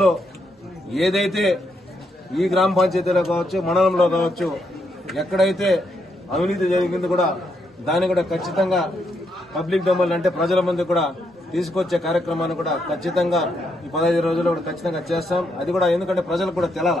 లో ఏదైతే ఈ గ్రామ పంచాయతీలో కావచ్చు మండలంలో కావచ్చు ఎక్కడైతే అవినీతి జరిగింది కూడా దాన్ని కూడా ఖచ్చితంగా పబ్లిక్ డొమైన్ అంటే ప్రజల ముందు కూడా తీసుకొచ్చే కార్యక్రమాన్ని కూడా ఖచ్చితంగా ఈ పదహైదు రోజుల్లో కూడా ఖచ్చితంగా చేస్తాం. అది కూడా ఎందుకంటే ప్రజలకు కూడా తెలాల.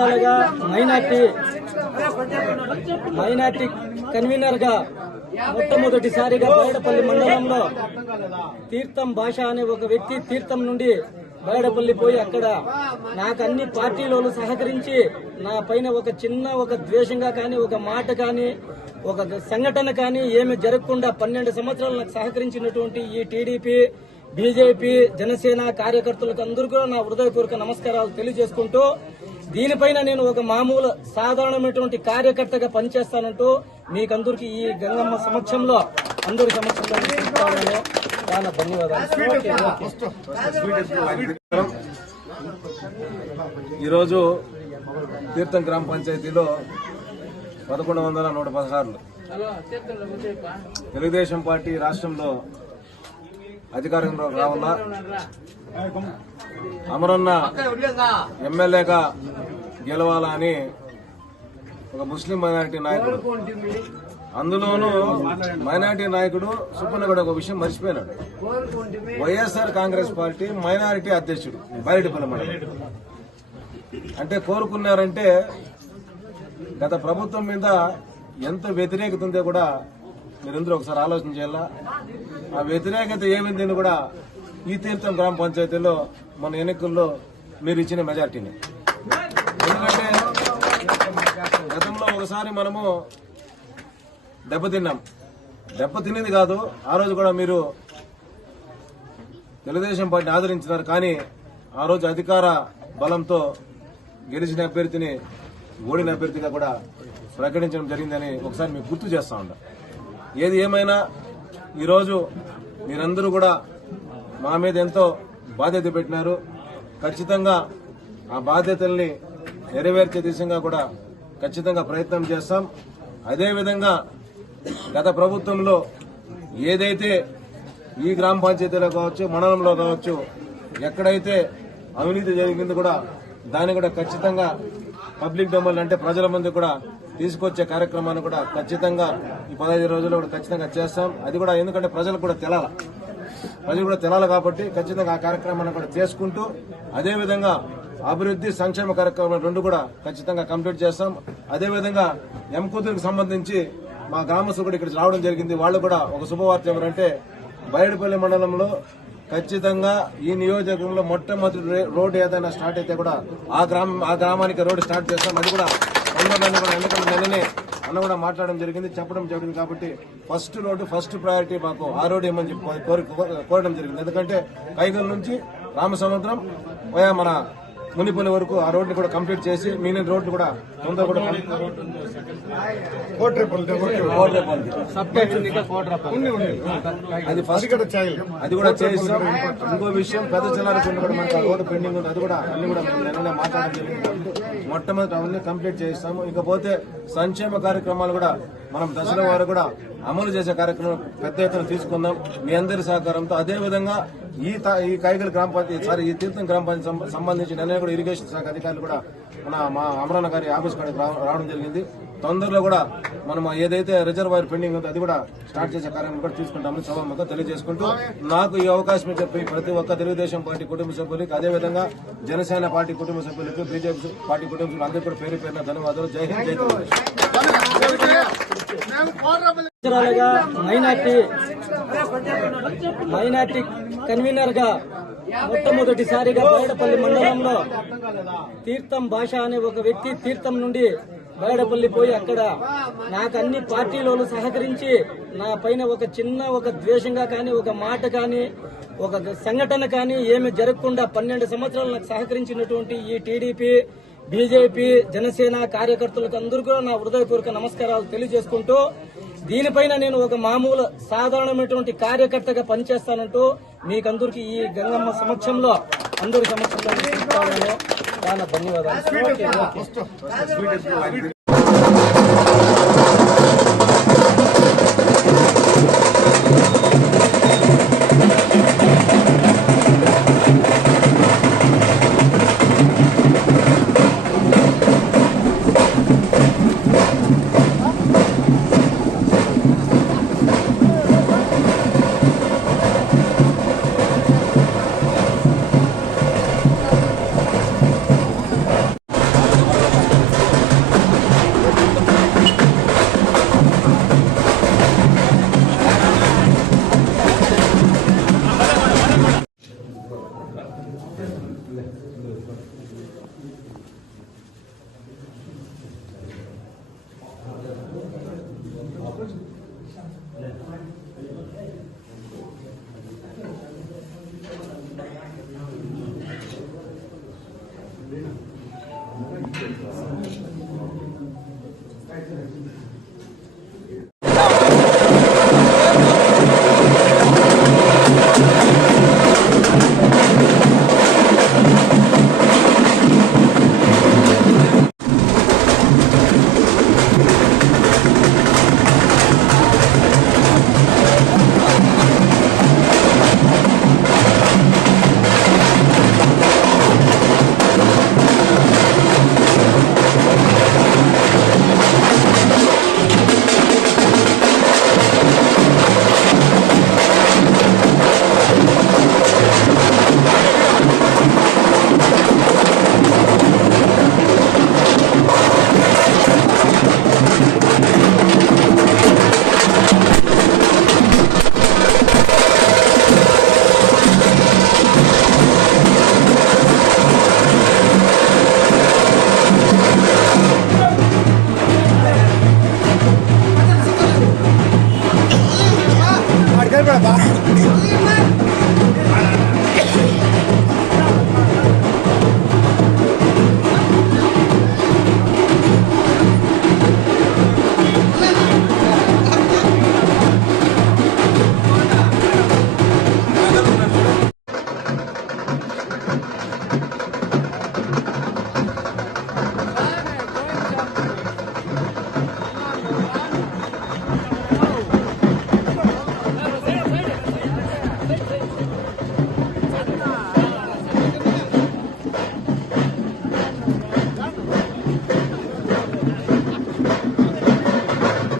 సంవత్సరాలుగా మైనార్టీ మైనార్టీ కన్వీనర్గా మొట్టమొదటిసారిగా బయడపల్లి మండలంలో తీర్థం భాష అనే ఒక వ్యక్తి తీర్థం నుండి బయడపల్లి పోయి అక్కడ నాకు అన్ని పార్టీలోనూ సహకరించి నా పైన ఒక చిన్న ఒక ద్వేషంగా కానీ ఒక మాట కానీ ఒక సంఘటన కానీ ఏమి జరగకుండా పన్నెండు సంవత్సరాలు నాకు సహకరించినటువంటి ఈ టీడీపీ బీజేపీ జనసేన కార్యకర్తలకు అందరూ కూడా నా హృదయపూర్వక నమస్కారాలు తెలియజేసుకుంటూ దీనిపైన నేను ఒక మామూలు సాధారణమైనటువంటి కార్యకర్తగా పనిచేస్తానంటూ మీకందరికి ఈ గంగమ్మ సమక్షంలో అందరి సమక్షంలో. చాలా ధన్యవాదాలు. ఈరోజు తీర్థం గ్రామ పంచాయతీలో పదకొండు వందల నూట పదహారులు. తెలుగుదేశం పార్టీ రాష్ట్రంలో అధికారంలో రావాలా అమరన్న ఎమ్మెల్యేగా గెలవాలా అని ఒక ముస్లిం మైనారిటీ నాయకుడు. అందులోనూ మైనారిటీ నాయకుడు సుబ్బన్నగౌడ ఒక విషయం మర్చిపోయినాడు. వైఎస్ఆర్ కాంగ్రెస్ పార్టీ మైనారిటీ అధ్యక్షుడు బైరెడ్డిపల్లి మండలం. అంటే కోరుకున్నారంటే గత ప్రభుత్వం మీద ఎంత వ్యతిరేకత ఉందో కూడా మీరందరూ ఒకసారి ఆలోచన చేయాలా? ఆ వ్యతిరేకత ఏమిందని కూడా ఈ తీర్థం గ్రామ పంచాయతీలో మన ఎన్నికల్లో మీరు ఇచ్చిన మెజార్టీని ఎందుకంటే గతంలో ఒకసారి మనము దెబ్బతిన్నాం దెబ్బతిన్నది కాదు ఆ రోజు కూడా మీరు తెలుగుదేశం పార్టీని ఆదరించినారు. కానీ ఆ రోజు అధికార బలంతో గెలిచిన అభ్యర్థిని ఓడిన అభ్యర్థిగా కూడా ప్రకటించడం జరిగిందని ఒకసారి మీకు గుర్తు చేస్తా ఉంటా ఏది ఏమైనా ఈరోజు మీరందరూ కూడా మా మీద ఎంతో బాధ్యత పెట్టినారు. ఖచ్చితంగా ఆ బాధ్యతల్ని నెరవేర్చే దిశగా కూడా ఖచ్చితంగా ప్రయత్నం చేస్తాం. అదేవిధంగా గత ప్రభుత్వంలో ఏదైతే ఈ గ్రామ పంచాయతీలో కావచ్చు మండలంలో కావచ్చు ఎక్కడైతే అవినీతి జరిగింది కూడా దాన్ని కూడా ఖచ్చితంగా పబ్లిక్ డొమైన్ అంటే ప్రజల ముందు కూడా తీసుకొచ్చే కార్యక్రమాన్ని కూడా ఖచ్చితంగా ఈ పదహైదు రోజుల్లో కూడా ఖచ్చితంగా చేస్తాం. అది కూడా ఎందుకంటే ప్రజలకు కూడా తెలాల. ప్రజలు కూడా తెలాలి కాబట్టి ఖచ్చితంగా ఆ కార్యక్రమాన్ని కూడా చేసుకుంటూ అదేవిధంగా అభివృద్ధి సంక్షేమ కార్యక్రమాలు రెండు కూడా ఖచ్చితంగా కంప్లీట్ చేస్తాం. అదేవిధంగా ఎంకూతురికి సంబంధించి మా గ్రామస్తులు కూడా ఇక్కడ రావడం జరిగింది. వాళ్ళు కూడా ఒక శుభవార్త ఎవరంటే బయటపల్లి మండలంలో ఖచ్చితంగా ఈ నియోజకవర్గంలో మొట్టమొదటి రోడ్డు ఏదైనా స్టార్ట్ అయితే కూడా ఆ గ్రామం ఆ గ్రామానికి రోడ్డు స్టార్ట్ చేస్తాం. అది కూడా తొందరలోనే కూడా అన్న కూడా మాట్లాడడం జరిగింది. చెప్పడం జరిగింది కాబట్టి ఫస్ట్ రోడ్డు ఫస్ట్ ప్రయారిటీ మాకు ఆ రోడ్డు ఏమని చెప్పి కోరడం జరిగింది. ఎందుకంటే కైగల్ నుంచి రామసముద్రం పోయా మన మునిపల్లి వరకు ఆ రోడ్ని కూడా కంప్లీట్ చేసి మిగిలిన రోడ్లు కూడా తొందర కూడా అది ఫస్ట్ అది కూడా చేసాం. ఇంకో విషయం పెద్ద జిల్లాలకు కూడా మనకి ఆ రోడ్డు పెండింగ్ ఉంది. అది కూడా అన్ని కూడా నిన్ననే మాట్లాడడం జరిగింది. కాబట్టి మొట్టమొదటి అవన్నీ కంప్లీట్ చేస్తాము. ఇకపోతే సంక్షేమ కార్యక్రమాలు కూడా మనం దశల వారు కూడా అమలు చేసే కార్యక్రమం పెద్ద ఎత్తున తీసుకుందాం. మీ అందరి సహకారంతో. అదే విధంగా ఈ తా- ఈ కాయగల గ్రామ పంచాయతీ సారీ ఈ తీర్థం గ్రామ పంచాయతీ సంబంధించి నిన్న కూడా ఇరిగేషన్ శాఖ అధికారులు కూడా మన మా అమరాన్న గారి ఆఫీస్ కాడికి రావడం జరిగింది. తొందరలో కూడా మనం ఏదైతే రిజర్వాయర్ పెండింగ్ ఉందో అది కూడా స్టార్ట్ చేసే కార్యక్రమం కూడా తీసుకుంటామని సభాముఖంగా తెలియజేసుకుంటూ నాకు ఈ అవకాశం చెప్పి ప్రతి ఒక్క తెలుగుదేశం పార్టీ కుటుంబ సభ్యులకి అదేవిధంగా జనసేన పార్టీ కుటుంబ సభ్యులకు బీజేపీ పార్టీ కుటుంబ సభ్యులు అందరికీ కూడా పేరు పేరున ధన్యవాదాలు. జై హింద్ జై తెలుగుదేశం మైనార్టీ మైనార్టీ కన్వీనర్గా మొట్టమొదటిసారిగా బయటపల్లి మండలంలో తీర్థం భాష అనే ఒక వ్యక్తి తీర్థం నుండి బయటపల్లి పోయి అక్కడ నాకు అన్ని పార్టీలోనూ సహకరించి నా పైన ఒక చిన్న ఒక ద్వేషంగా కానీ ఒక మాట కానీ ఒక సంఘటన కానీ ఏమి జరగకుండా పన్నెండు సంవత్సరాలు నాకు సహకరించినటువంటి ఈ టీడీపీ బీజేపీ జనసేన కార్యకర్తలకు అందరూ కూడా నా హృదయపూర్వక నమస్కారాలు తెలియజేసుకుంటూ దీనిపైన నేను ఒక మామూలు సాధారణమైనటువంటి కార్యకర్తగా పనిచేస్తానంటూ మీకందరికి ఈ గంగమ్మ సమక్షంలో అందరి సమక్షంలో. చాలా ధన్యవాదాలు.